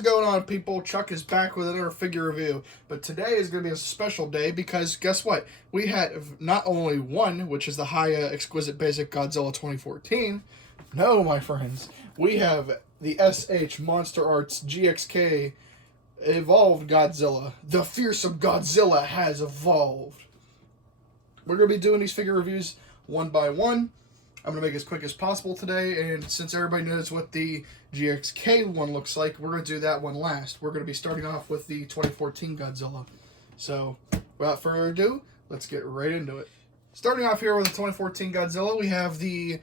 What is going on, people? Chuck is back with another figure review. But today is going to be a special day because guess what? We have not only one, which is the Hiya Exquisite Basic Godzilla 2014. No, my friends. We have the SH Monsterarts GXK Evolved Godzilla. The fearsome Godzilla has evolved. We're going to be doing these figure reviews one by one. I'm going to make it as quick as possible today, and since everybody knows what the GXK one looks like, we're going to do that one last. We're going to be starting off with the 2014 Godzilla. So, without further ado, let's get right into it. Starting off here with the 2014 Godzilla, we have the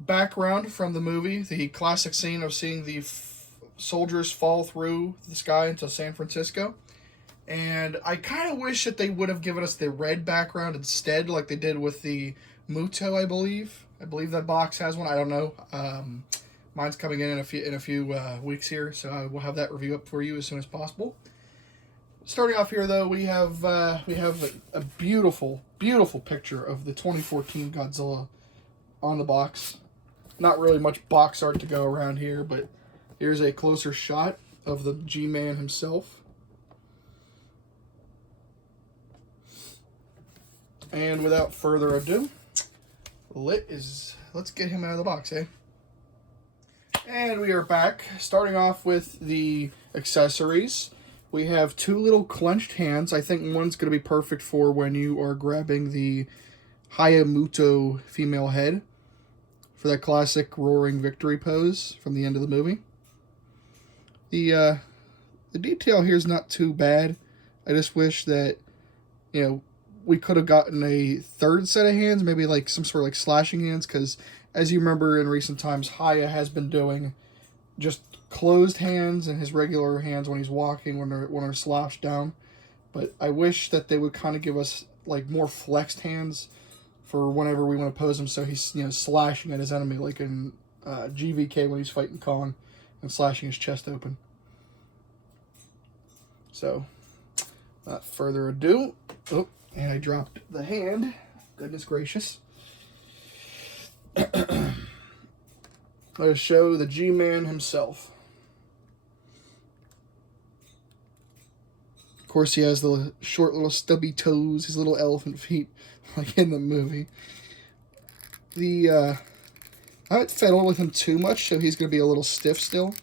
background from the movie, the classic scene of seeing the soldiers fall through the sky into San Francisco. And I kind of wish that they would have given us the red background instead, like they did with the Muto, I believe. I believe that box has one. I don't know. Mine's coming in a few weeks here, so I will have that review up for you as soon as possible. Starting off here, though, we have a beautiful, beautiful picture of the 2014 Godzilla on the box. Not really much box art to go around here, but here's a closer shot of the G-Man himself. And without further ado, let's get him out of the box, eh? And we are back. Starting off with the accessories. We have two little clenched hands. I think one's going to be perfect for when you are grabbing the Hayamuto female head for that classic roaring victory pose from the end of the movie. The detail here is not too bad. I just wish that, we could have gotten a third set of hands, maybe like some sort of like slashing hands, because as you remember in recent times, Hiya has been doing just closed hands and his regular hands when he's walking when they're slouched down. But I wish that they would kind of give us like more flexed hands for whenever we want to pose him, so he's slashing at his enemy like in GVK when he's fighting Kong and slashing his chest open. So, without further ado, and I dropped the hand. Goodness gracious. Let us show the G-Man himself. Of course, he has the short little stubby toes, his little elephant feet, like in the movie. I haven't fiddled with him too much, so he's going to be a little stiff still.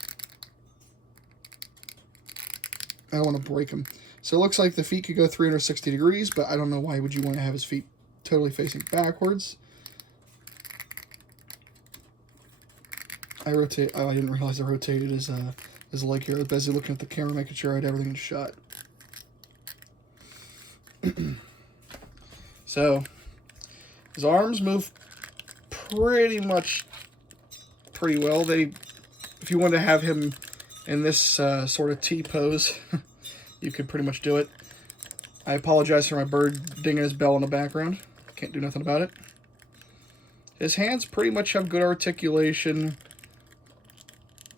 I don't want to break him. So it looks like the feet could go 360 degrees, but I don't know why would you want to have his feet totally facing backwards. I rotate. Oh, I didn't realize I rotated his leg here. I was busy looking at the camera, making sure I had everything in shot. So his arms move pretty well. If you want to have him in this sort of T pose, you could pretty much do it. I apologize for my bird dinging his bell in the background. Can't do nothing about it. His hands pretty much have good articulation,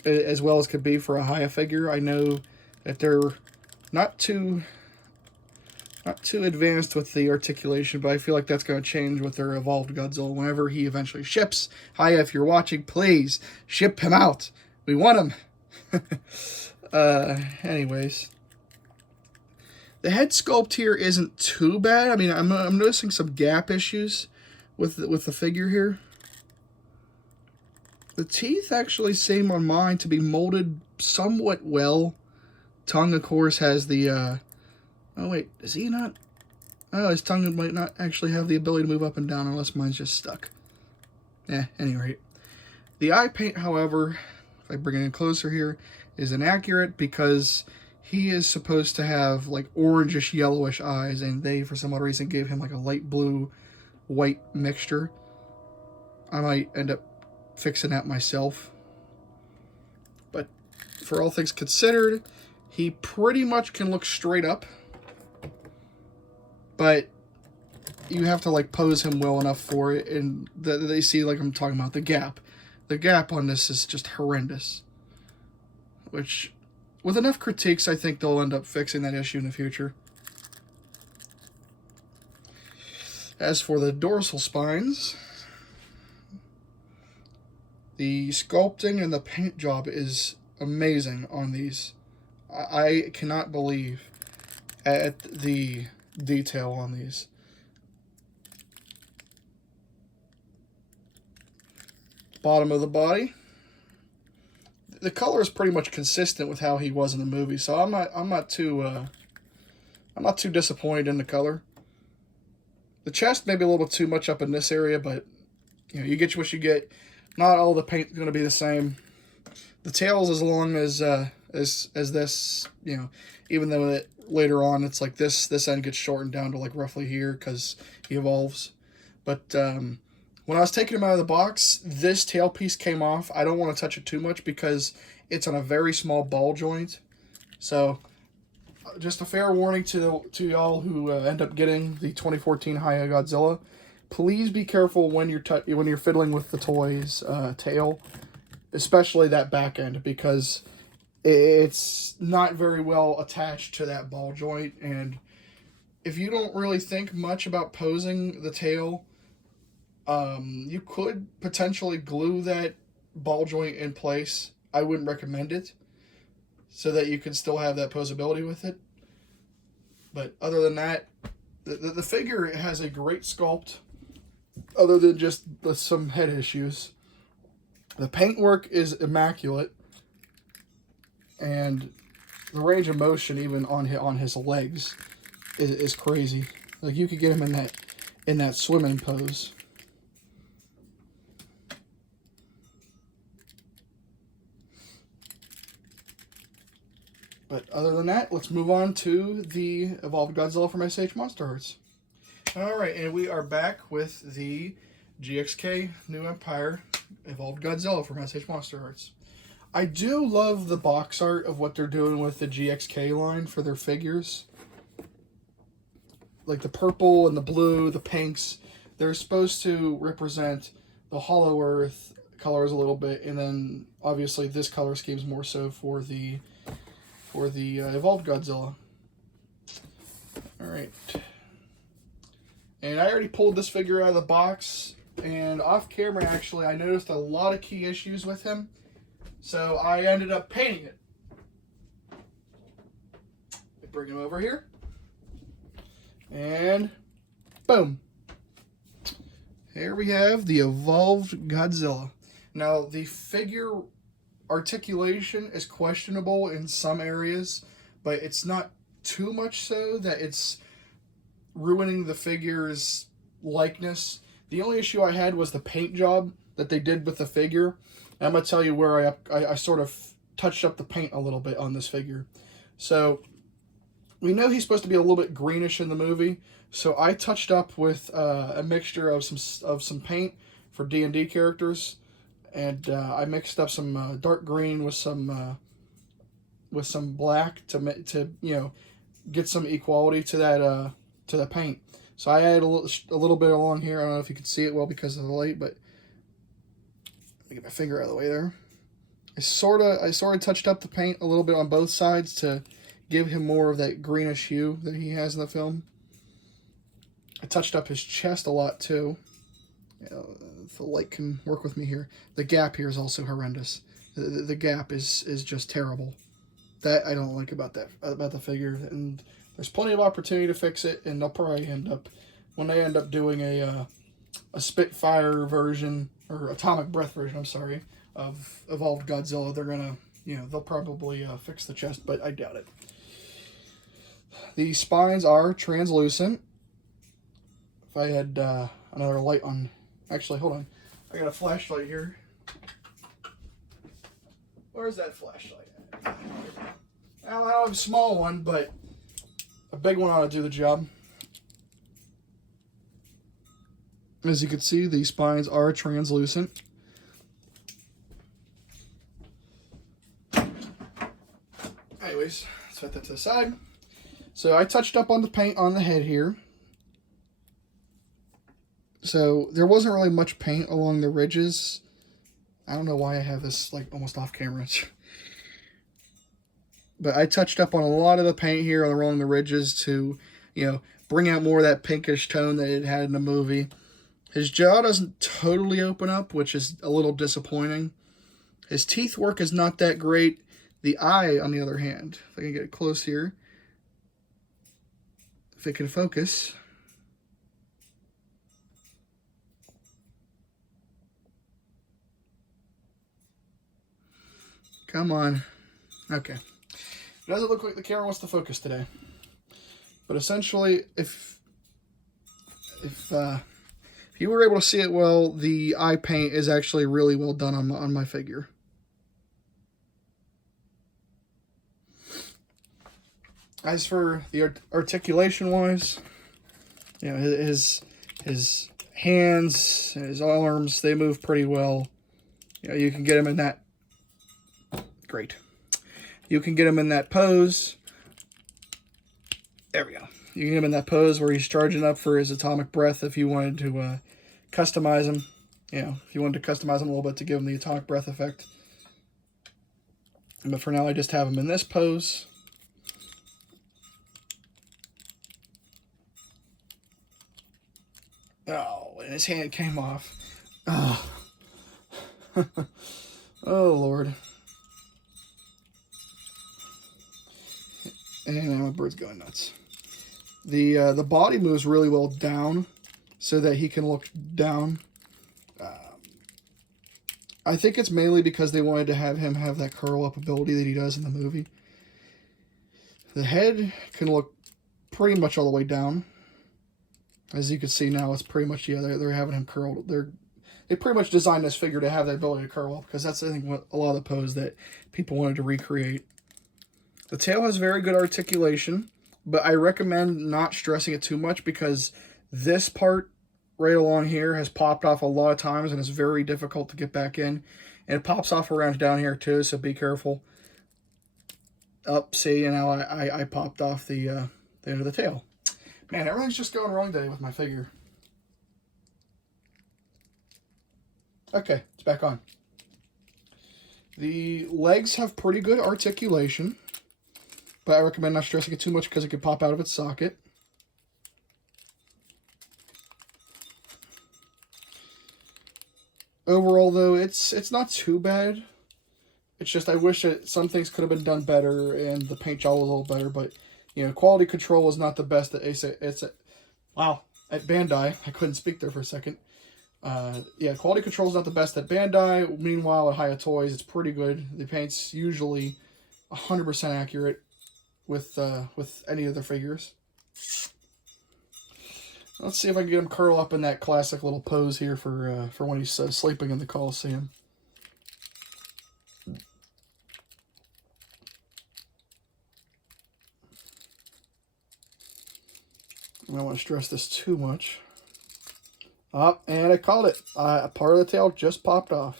as well as could be for a Hiya figure. I know that they're not too advanced with the articulation, but I feel like that's going to change with their Evolved Godzilla whenever he eventually ships. Hiya, if you're watching, please ship him out. We want him. Anyways. The head sculpt here isn't too bad. I mean, I'm noticing some gap issues with the figure here. The teeth actually seem on mine to be molded somewhat well. Tongue, of course, has the... oh, wait. Is he not... Oh, his tongue might not actually have the ability to move up and down unless mine's just stuck. At any rate. The eye paint, however, if I bring it in closer here, is inaccurate because he is supposed to have like orangish yellowish eyes, and they for some odd reason gave him like a light blue white mixture. I might end up fixing that myself, but for all things considered, he pretty much can look straight up, but you have to like pose him well enough for it, and they see, like I'm talking about, the gap on this is just horrendous, which with enough critiques, I think they'll end up fixing that issue in the future. As for the dorsal spines, the sculpting and the paint job is amazing on these. I cannot believe at the detail on these. Bottom of the body. The color is pretty much consistent with how he was in the movie, so I'm not too disappointed in the color. The chest maybe a little too much up in this area, but you know, you get what you get. Not all the paint's going to be the same. The tail's as long as this, you know, even though it, later on it's like this end gets shortened down to like roughly here because he evolves. But when I was taking him out of the box, this tail piece came off. I don't want to touch it too much because it's on a very small ball joint. So just a fair warning to y'all who end up getting the 2014 Hiya Godzilla. Please be careful when you're fiddling with the toy's tail, especially that back end, because it's not very well attached to that ball joint. And if you don't really think much about posing the tail, you could potentially glue that ball joint in place. I wouldn't recommend it, so that you can still have that posability with it. But other than that, the figure has a great sculpt, other than just some head issues. The paintwork is immaculate, and the range of motion even on his legs is crazy. Like, you could get him in that swimming pose. But other than that, let's move on to the Evolved Godzilla from SH Monsterarts. Alright, and we are back with the GXK New Empire Evolved Godzilla from SH Monsterarts. I do love the box art of what they're doing with the GXK line for their figures. Like the purple and the blue, the pinks, they're supposed to represent the Hollow Earth colors a little bit, and then obviously this color scheme is more so for the Evolved Godzilla. Alright. And I already pulled this figure out of the box, and off camera actually I noticed a lot of key issues with him, so I ended up painting it. Bring him over here, and boom, here we have the Evolved Godzilla. Now the figure articulation is questionable in some areas, but it's not too much so that it's ruining the figure's likeness. The only issue I had was the paint job that they did with the figure. And I'm going to tell you where I sort of touched up the paint a little bit on this figure. So we know he's supposed to be a little bit greenish in the movie, so I touched up with a mixture of some paint for D&D characters, and I mixed up some dark green with some black to you know, get some equality to that to the paint. So I added a little bit along here. I don't know if you can see it well because of the light, but let me get my finger out of the way there. I sort of touched up the paint a little bit on both sides to give him more of that greenish hue that he has in the film. I touched up his chest a lot too. You know, if the light can work with me here. The gap here is also horrendous. The gap is just terrible. That I don't like about the figure, and there's plenty of opportunity to fix it, and they'll probably end up, when they end up doing a Spitfire version, or Atomic Breath version, I'm sorry, of Evolved Godzilla, they're gonna, you know, they'll probably fix the chest, but I doubt it. The spines are translucent. If I had another light on, actually, hold on, I got a flashlight here. Where's that flashlight at? I don't have a small one, but a big one ought to do the job. As you can see, the spines are translucent. Anyways, set that to the side. So I touched up on the paint on the head here. So there wasn't really much paint along the ridges. I don't know why I have this like almost off camera. But I touched up on a lot of the paint here along the ridges to, you know, bring out more of that pinkish tone that it had in the movie. His jaw doesn't totally open up, which is a little disappointing. His teeth work is not that great. The eye, on the other hand, if I can get it close here, if it can focus. Come on. Okay. It doesn't look like the camera wants to focus today. But essentially, if you were able to see it well, the eye paint is actually really well done on my figure. As for the articulation-wise, you know, his hands, his arms, they move pretty well. You know, you can get him in that. Great. You can get him in that pose. There we go. You can get him in that pose where he's charging up for his atomic breath if you wanted to customize him. You know, if you wanted to customize him a little bit to give him the atomic breath effect. But for now, I just have him in this pose. Oh, and his hand came off. Oh. Oh, Lord. And now my bird's going nuts. The body moves really well down so that he can look down. I think it's mainly because they wanted to have him have that curl-up ability that he does in the movie. The head can look pretty much all the way down. As you can see now, it's pretty much, yeah, they're having him curled. They pretty much designed this figure to have that ability to curl up, because that's, I think, what a lot of the pose that people wanted to recreate. The tail has very good articulation, but I recommend not stressing it too much, because this part right along here has popped off a lot of times, and it's very difficult to get back in. And it pops off around down here too, so be careful. Up, see, and now I popped off the end of the tail. Man, everything's just going wrong today with my figure. Okay, it's back on. The legs have pretty good articulation, but I recommend not stressing it too much because it could pop out of its socket. Overall, though, it's not too bad. It's just I wish some things could have been done better and the paint job was a little better, but you know, quality control was not the best at Bandai. I couldn't speak there for a second. Yeah, quality control is not the best at Bandai. Meanwhile, at Hiya Toys, it's pretty good. The paint's usually 100% accurate with any of their figures. Let's see if I can get him curl up in that classic little pose here for when he's sleeping in the Coliseum. I don't want to stress this too much. Oh, and I called it. A part of the tail just popped off.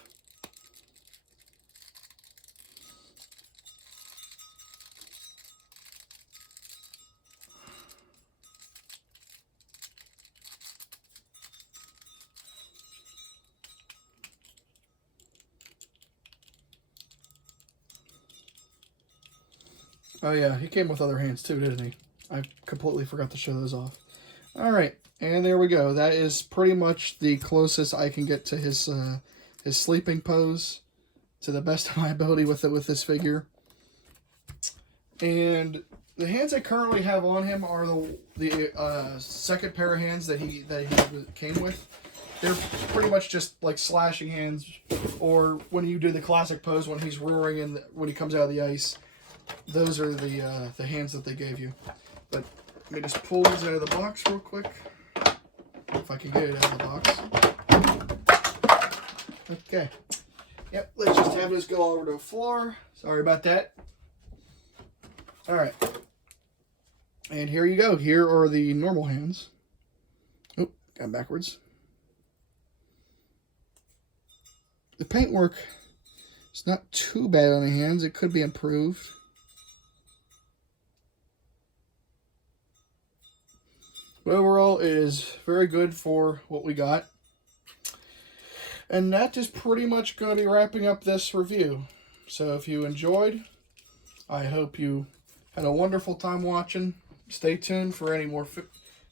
Oh yeah, he came with other hands too, didn't he? I completely forgot to show those off. Alright, and there we go. That is pretty much the closest I can get to his sleeping pose, to the best of my ability with this figure. And the hands I currently have on him are the second pair of hands that he came with. They're pretty much just like slashing hands, or when you do the classic pose when he's roaring and when he comes out of the ice. Those are the hands that they gave you. But let me just pull these out of the box real quick. If I can get it out of the box. Okay. Yep, let's just have this go over to the floor. Sorry about that. Alright. And here you go. Here are the normal hands. Oh, got backwards. The paintwork is not too bad on the hands. It could be improved. But overall, it is very good for what we got. And that is pretty much going to be wrapping up this review. So if you enjoyed, I hope you had a wonderful time watching. Stay tuned for any more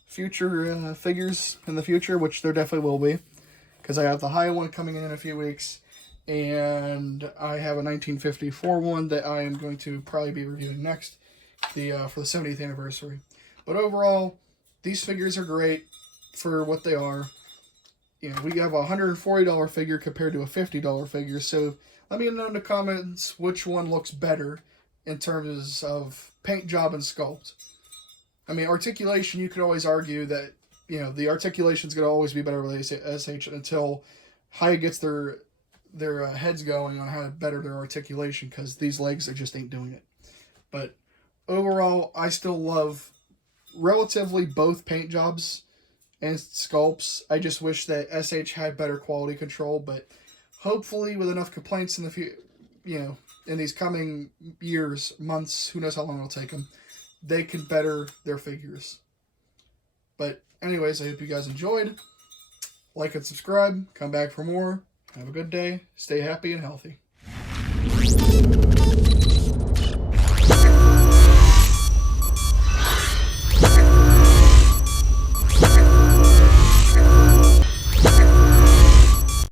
future figures in the future, which there definitely will be. Because I have the Hiya one coming in a few weeks. and I have a 1954 one that I am going to probably be reviewing next, for the 70th anniversary. But overall, these figures are great for what they are. You know, we have a $140 figure compared to a $50 figure, so let me know in the comments which one looks better in terms of paint job and sculpt. I mean, articulation, you could always argue that, you know, the articulation's going to always be better with SH until Hiya gets their heads going on how to better their articulation, because these legs are just ain't doing it. But overall, I still love relatively both paint jobs and sculpts. I just wish that SH had better quality control, but hopefully with enough complaints in the in these coming years, months, who knows how long it'll take them, they can better their figures. But anyways, I hope you guys enjoyed. Like and subscribe. Come back for more. Have a good day. Stay happy and healthy.